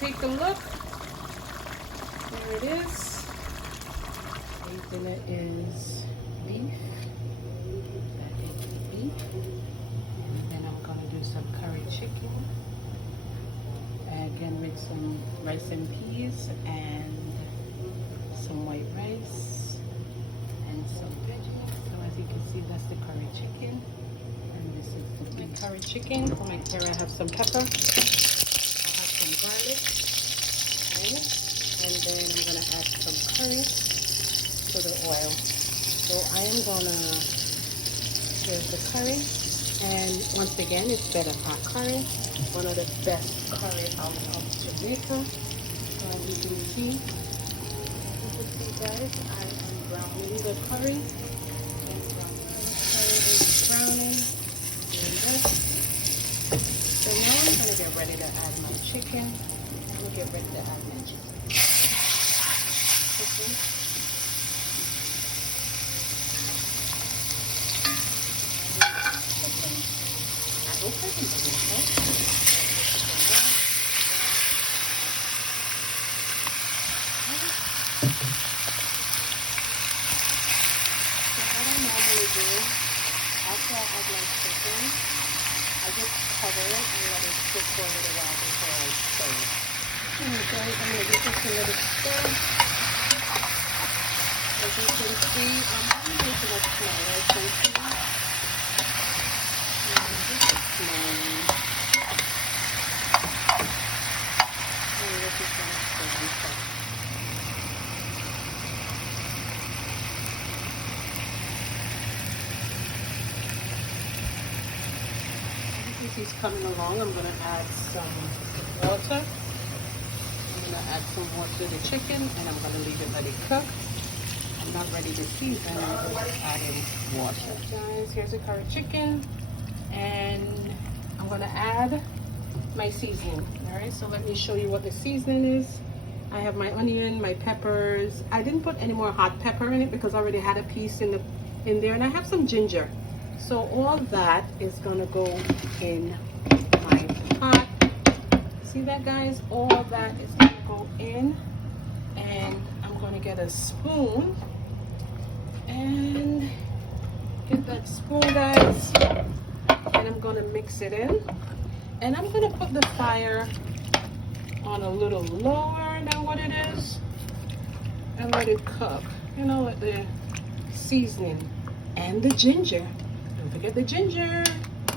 take a look. There it is. The dinner is beef. That is beef. And then I'm gonna do some curry chicken. Again with some rice and peas and some white rice and some veggies. So as you can see, that's the curry chicken. And this is the beef. Curry chicken. Right here I have some pepper. I have some garlic. Right? And then I'm gonna add some curry to the oil. So I am gonna serve the curry. And once again, it's better hot curry. One of the best curry out of Jamaica. So as you can see, guys, I am browning the curry. And the curry is browning. So now I'm gonna get ready to add my chicken. I'm gonna get ready to add my chicken. I hope I can do this. After I add my chicken, I just cover it and let it cook for a little while before I serve. Okay, I'm going to give this a little stir. As you can see, I'm not making a smell, right? So this is smelling. And this is going to stir. He's coming along. I'm going to add some water. I'm going to add some water to the chicken and I'm going to leave it let it cook. I'm not ready to season. I'm just adding water. Guys, here's the curry chicken and I'm going to add my seasoning. Alright, so let me show you what the seasoning is. I have my onion, my peppers. I didn't put any more hot pepper in it because I already had a piece in there, and I have some ginger. So all that is gonna go in my pot. See that, guys? All that is gonna go in, and I'm gonna get a spoon and get that spoon, guys, and I'm gonna mix it in, and I'm gonna put the fire on a little lower than what it is and let it cook. You know, let the seasoning and the ginger. Don't forget the ginger.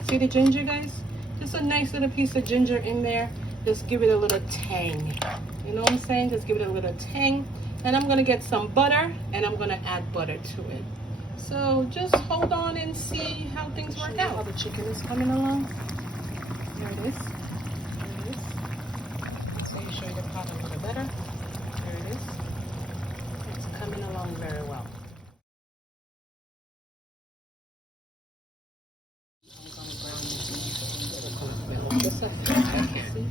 See the ginger, guys? Just a nice little piece of ginger in there. Just give it a little tang. You know what I'm saying? Just give it a little tang. And I'm gonna get some butter and I'm gonna add butter to it. So just hold on and see how things work out. How the chicken is coming along. There it is. There it is. So you show you the pot a little better. There it is. It's coming along very well. Just like that, you see?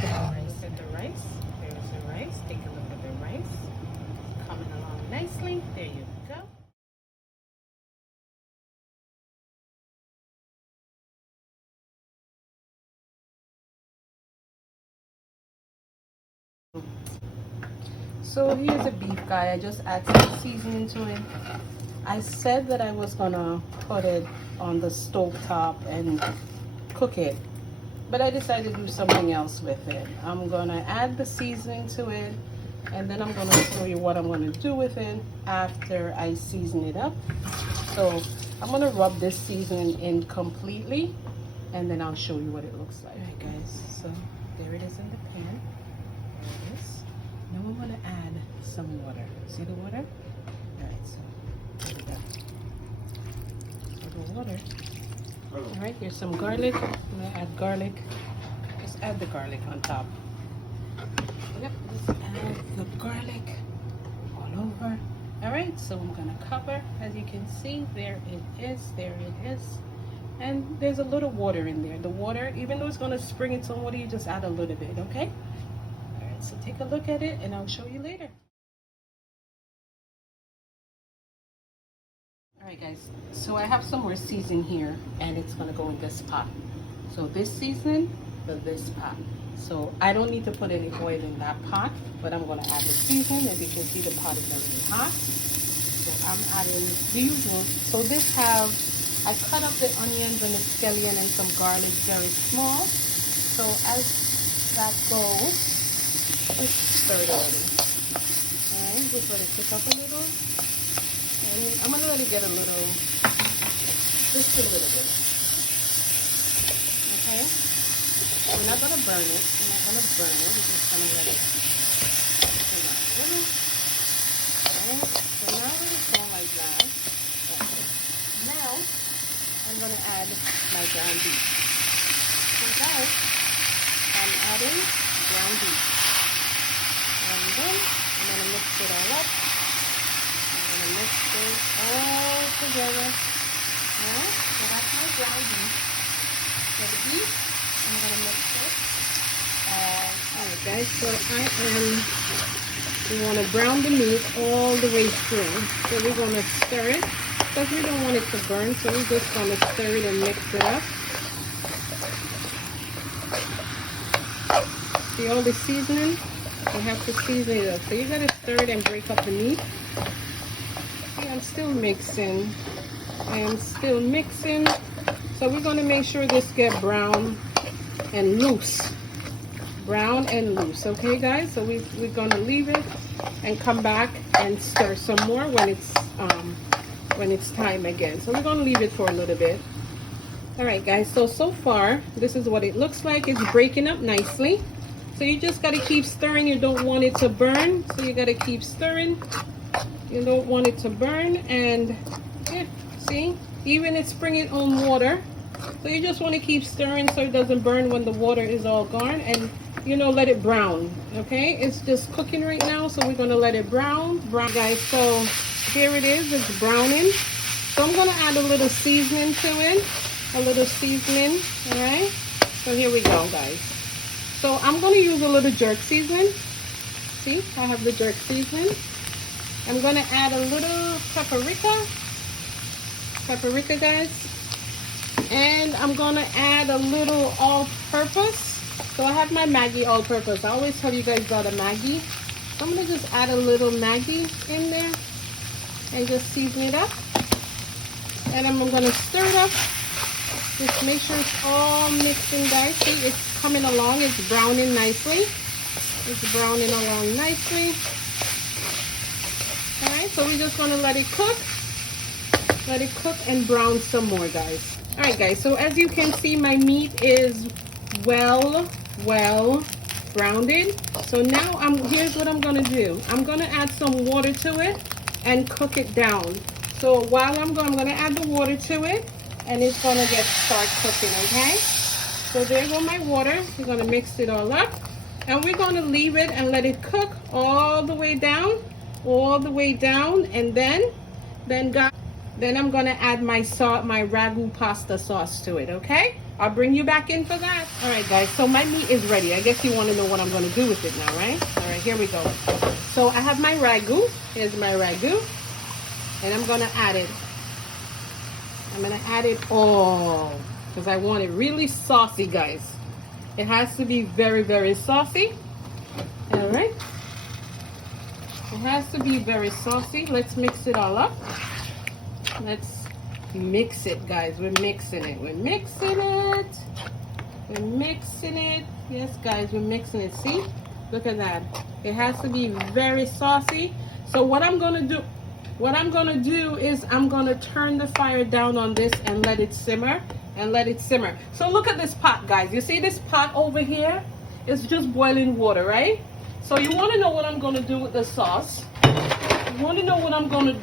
The rice. There's the rice. Take a look at the rice. Coming along nicely. There you go. So here's a beef guy. I just add some seasoning to it. I said that I was gonna put it on the stove top and cook it, but I decided to do something else with it. I'm gonna add the seasoning to it, and then I'm gonna show you what I'm gonna do with it after I season it up. So I'm gonna rub this seasoning in completely, and then I'll show you what it looks like. All right, guys, so there it is in the pan. There it is. Now I'm gonna add some water. See the water? All right, so there we go. So the water. All right, here's some garlic. I'm gonna add garlic. Just add the garlic on top. Yep, just add the garlic all over. All right, so I'm gonna cover. As you can see, there it is. There it is. And there's a little water in there. The water, even though it's gonna spring its own water, you just add a little bit, okay? All right, so take a look at it, and I'll show you later. Alright guys, so I have some more seasoning here and it's going to go in this pot. So this seasoning this pot. So I don't need to put any oil in that pot, but I'm gonna add the seasoning. As you can see, the pot is already hot. So I'm adding the usual. So this have, I cut up the onions and the scallion and some garlic very small. So as that goes, let's stir it already. Alright, just let it cook up a little. And I'm gonna let it get a little, just a little bit. Okay? We're not gonna burn it. We're not gonna burn it. We're just gonna let it cook out a little. Alright, so now let it go like that. Okay. Now, I'm gonna add my ground beef. So guys, I'm adding ground beef. And then I'm gonna mix it all up. I'm gonna mix it all together. Alright, so that's my ground beef. So the beef, I'm gonna mix it. Alright guys, so we wanna brown the meat all the way through. So we're gonna stir it because we don't want it to burn. So we're just gonna stir it and mix it up. See all the seasoning? You have to season it up. So you gotta stir it and break up the meat. See, I'm still mixing. I am still mixing. So we're gonna make sure this get brown and loose. Brown and loose, okay guys? So we're gonna leave it and come back and stir some more when it's time again. So we're gonna leave it for a little bit. All right guys, so far this is what it looks like. It's breaking up nicely. So you just gotta keep stirring. You don't want it to burn, so you gotta keep stirring. You don't want it to burn. And yeah, see, even it's bringing on water. So you just want to keep stirring so it doesn't burn when the water is all gone. And you know, let it brown. Okay, it's just cooking right now, so we're gonna let it brown guys. So here it is, it's browning. So I'm gonna add a little seasoning to it, a little seasoning. All right, so here we go guys. So I'm gonna use a little jerk seasoning. See, I have the jerk seasoning. I'm gonna add a little paprika guys, and I'm gonna add a little all-purpose. So I have my Maggi all-purpose. I always tell you guys about a Maggi. So I'm gonna just add a little Maggi in there and just season it up. And I'm gonna stir it up. Just make sure it's all mixed in, guys. See, it's coming along. It's browning nicely. It's browning along nicely. All right, so we're just gonna let it cook. Let it cook and brown some more, guys. All right, guys, so as you can see, my meat is well browned. So now here's what I'm gonna do. I'm gonna add some water to it and cook it down. So while I'm gonna add the water to it, and it's gonna start cooking, okay? So there go my water. We're gonna mix it all up, and we're gonna leave it and let it cook all the way down, and then I'm gonna add my ragu pasta sauce to it, okay? I'll bring you back in for that. All right, guys, so my meat is ready. I guess you wanna know what I'm gonna do with it now, right? All right, here we go. So I have my ragu. Here's my ragu. And I'm gonna add it. I'm gonna add it all because I want it really saucy, guys. It has to be very saucy. All right. It has to be very saucy. Let's mix it all up. Let's mix it, guys. We're mixing it. We're mixing it. We're mixing it. Yes, guys, we're mixing it. See? Look at that. It has to be very saucy. So what I'm gonna do is I'm gonna turn the fire down on this and let it simmer So look at this pot, guys. You see this pot over here? It's just boiling water, right? So you want to know what I'm gonna do with the sauce. You want to know what I'm gonna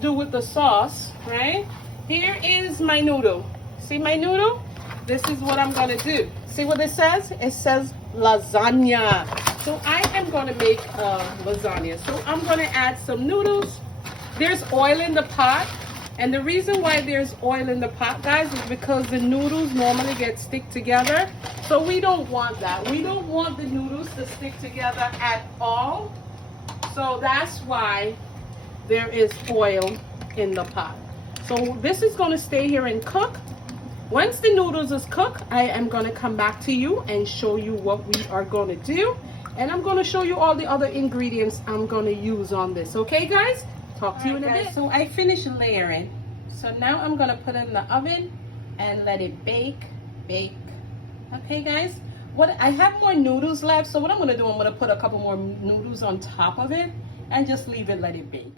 do with the sauce, right? Here is my noodle. See my noodle? This is what I'm gonna do. See what it says? It says lasagna. So I am gonna make lasagna. So I'm gonna add some noodles. There's oil in the pot. And the reason why there's oil in the pot, guys, is because the noodles normally stick together. So we don't want that. We don't want the noodles to stick together at all. So that's why there is oil in the pot. So this is gonna stay here and cook. Once the noodles is cooked, I am gonna come back to you and show you what we are gonna do. And I'm gonna show you all the other ingredients I'm gonna use on this. Okay, guys? Talk to you in a bit. So I finished layering. So now I'm gonna put it in the oven and let it bake. Okay, guys? What I have more noodles left, so what I'm gonna do, I'm gonna put a couple more noodles on top of it and just leave it, let it bake.